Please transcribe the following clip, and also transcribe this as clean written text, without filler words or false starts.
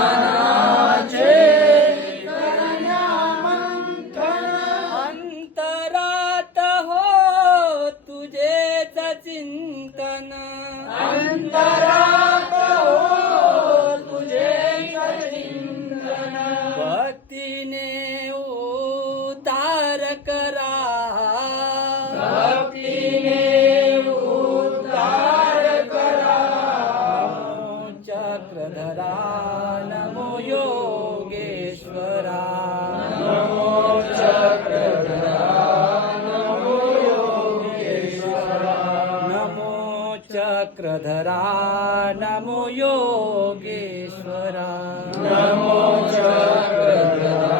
परज्ञानाचे करण्यामंथन अंतरात हो तुझेच चिंतन अंतरात हो तुझेच चिंतन भक्तीने उद्धार करा भक्तीने उद्धार करा चक्रधरा नमो योगेश्वरा नमो चक्रधरा नमो योगेश्वरा नमो चक्रधरा नमो योगेश्वरा नमो चक्रधरा